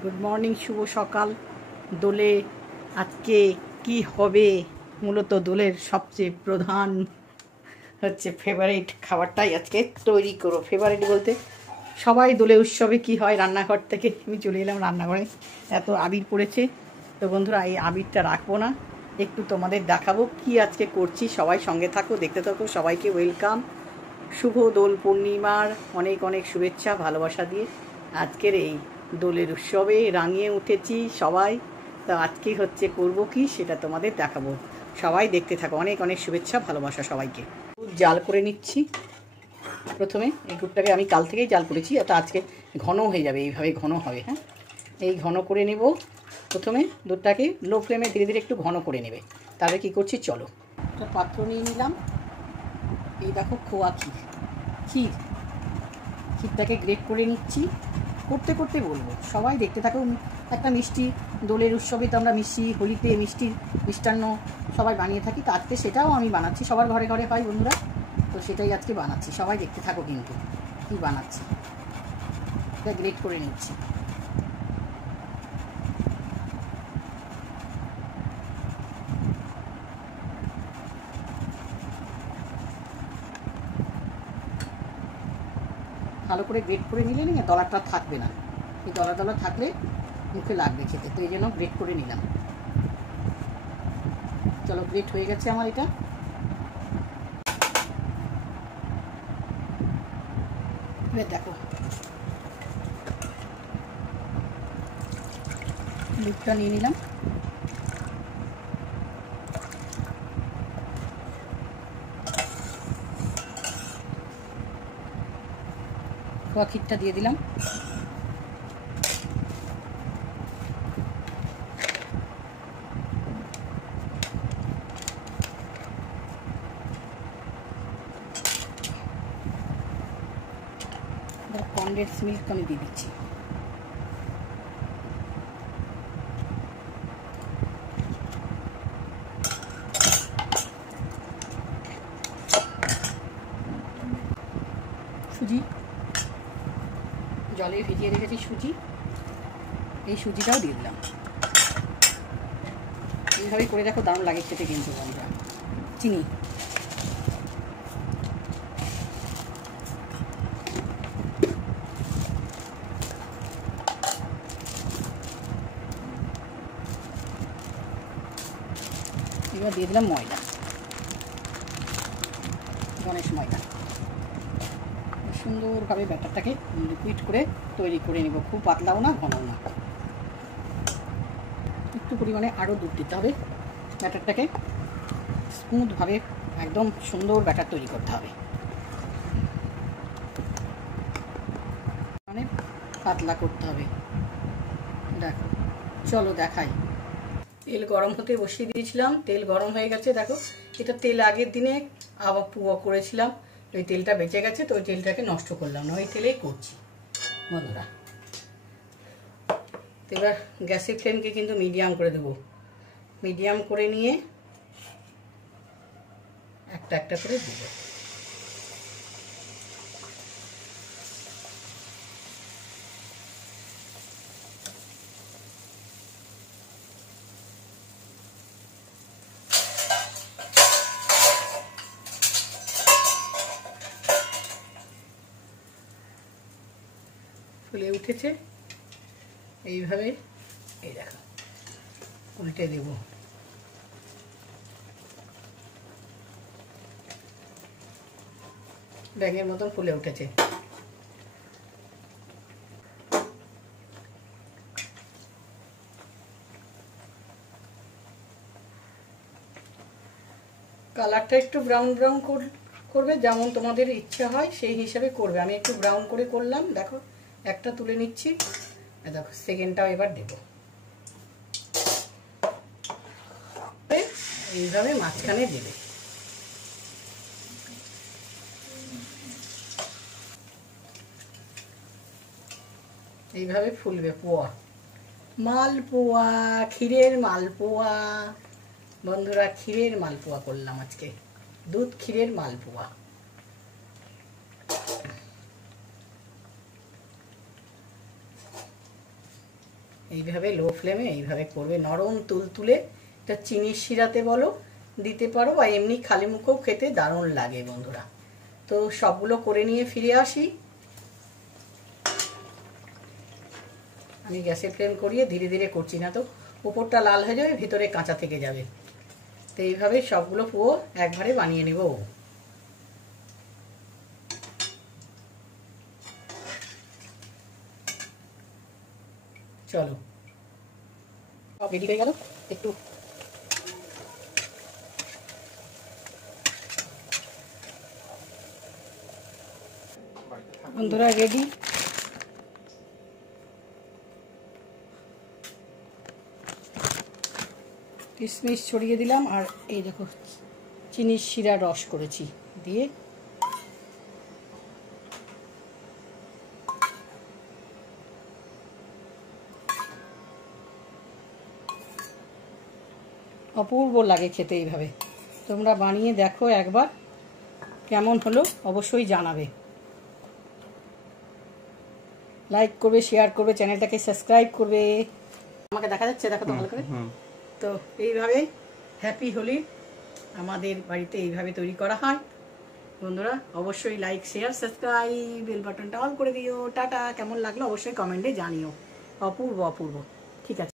Good morning, শুভ সকাল। দোলে আজকে কি হবে? মূলত দোলের সবচেয়ে প্রধান হচ্ছে ফেভারিট খাবারটাই আজকে তৈরি করো। ফেভারিট বলতে সবাই দোলে উৎসবে কি হয়, রান্নাঘর থেকে আমি চলে এলাম রান্নাঘরে। এত আবির পড়েছে, তো বন্ধুরা এই আবিরটা রাখবো না, একটু তোমাদের দেখাবো কি আজকে করছি। সবাই সঙ্গে থাকো, দেখতে থাকো। সবাইকে ওয়েলকাম, শুভ দোল পূর্ণিমার অনেক অনেক শুভেচ্ছা ভালোবাসা দিয়ে আজকের এই দোলের উৎসবে রাঙিয়ে উঠেছি সবাই। তো আজকেই হচ্ছে করবো কি সেটা তোমাদের দেখাবো, সবাই দেখতে থাকো। অনেক অনেক শুভেচ্ছা ভালোবাসা সবাইকে। জাল করে নিচ্ছি প্রথমে। এই গুড়টাকে আমি কাল থেকেই জাল করেছি, এটা আজকে ঘন হয়ে যাবে, এইভাবে ঘন হবে। হ্যাঁ, এই ঘন করে নেব। প্রথমে দুধটাকে লো ফ্লেমে ধীরে ধীরে একটু ঘন করে নেবে। তাহলে কি করছি, চলো। একটা পাত্র নিয়ে নিলাম। এই দেখো খোয়া ক্ষীরটাকে গ্রেট করে নিচ্ছি। করতে করতে বলবো, সবাই দেখতে থাকো। একটা মিষ্টি দোলের উৎসবে তো আমরা মিষ্টি, হোলিতে মিষ্টান্ন সবাই বানিয়ে থাকি। তো আজকে সেটাও আমি বানাচ্ছি, সবার ঘরে ঘরে হয় বন্ধুরা, তো সেটাই আজকে বানাচ্ছি। সবাই দেখতে থাকো কিন্তু কী বানাচ্ছি। এটা গ্রেট করে নিচ্ছি। ভালো করে গ্রেট করে নিলে না দলাটা থাকবে না, এই দলা থাকলে মুখে লাগবে খেতে, তো এই জন্য গ্রেট করে নিলাম। চলো, গ্রেট হয়ে গেছে আমার এটা। এবার দেখো দুধটা নিয়ে নিলাম। খোয়া ক্ষীরটা দিয়ে দিলাম। কনডেন্স মিল্ক আমি দিয়ে দিচ্ছি। সুজি, জলে ভিজিয়ে রেখেছি সুজি, এই সুজিটাও দিয়ে দিলাম। এইভাবেই করে দেখো, দারুণ লাগে খেতে কিন্তু বন্ধুরা। চিনি, এবার দিয়ে দিলাম ময়দা, গণেশ ময়দা। সুন্দরভাবে ব্যাটারটাকে লিকুইড করে তৈরি করে নেব, খুব পাতলাও না ঘনও না। একটু পরিমাণে আরও দুধ দিতে হবে, ব্যাটারটাকে স্মুথভাবে একদম সুন্দর ব্যাটার তৈরি করতে হবে, মানে পাতলা করতে হবে। দেখো, চলো দেখাই। তেল গরম হতে বসিয়ে দিয়েছিলাম, তেল গরম হয়ে গেছে। দেখো, এটা তেল আগের দিনে আবার পুয়া করেছিলাম, ওই তেলটা বেঁচে গেছে, তো ওই তেলটাকে নষ্ট করলাম না, ওই তেলেই করছি বন্ধুরা। তো এবার গ্যাসের ফ্লেমকে কিন্তু মিডিয়াম করে দেবো। মিডিয়াম করে নিয়ে একটা একটা করে দেবো। ফুলে উঠেছে, এইভাবে এই দেখো উল্টে দেব। ব্যাঙের মতন ফুলে উঠেছে। কালারটা একটু ব্রাউন ব্রাউন করবে, যেমন তোমাদের ইচ্ছা হয় সেই হিসাবে করবে। আমি একটু ব্রাউন করে করলাম। দেখো, একটা তুলে নিচ্ছি, দেখো সেকেন্ডটাও এবার দেব। এইভাবে মাঝখানে দেবে। এইভাবে ফুলবে পোয়া, মালপোয়া, ক্ষীরের মালপোয়া বন্ধুরা। ক্ষীরের মালপোয়া করলাম আজকে, দুধ ক্ষীরের মালপোয়া। এইভাবে লো ফ্লেমে এইভাবে করবে, নরম তুলতুলে। এটা চিনির শিরাতে বলো দিতে পারো, বা এমনি খালি মুখেও খেতে দারুণ লাগে বন্ধুরা। তো সবগুলো করে নিয়ে ফিরে আসি। আমি গ্যাসের ফ্লেম করিয়ে ধীরে ধীরে করছি, না তো উপরটা লাল হয়ে যাবে, ভিতরে কাঁচা থেকে যাবে। তো এইভাবে সবগুলো পুরো একবারে বানিয়ে নেব। চলো, সব রেডি হয়ে গেল। একটু বন্ধুরা রেডি। কিশমিশ ছড়িয়ে দিলাম, আর এই দেখো চিনির শিরা রস করেছি দিয়ে অপূর্ব লাগে খেতে। এইভাবে তোমরা বানিয়ে দেখো একবার, কেমন হলো অবশ্যই জানাবে। লাইক করবে, শেয়ার করবে, চ্যানেলটাকে সাবস্ক্রাইব করবে। আমাকে দেখা যাচ্ছে, দেখো তো ভালো করে। তো এইভাবে হ্যাপি হোলি আমাদের বাড়িতে এইভাবে তৈরি করা হয় বন্ধুরা। অবশ্যই লাইক শেয়ার সাবস্ক্রাইব, বেল বাটনটা অল করে দিও। টাটা। কেমন লাগলো অবশ্যই কমেন্টে জানিও। অপূর্ব অপূর্ব। ঠিক আছে।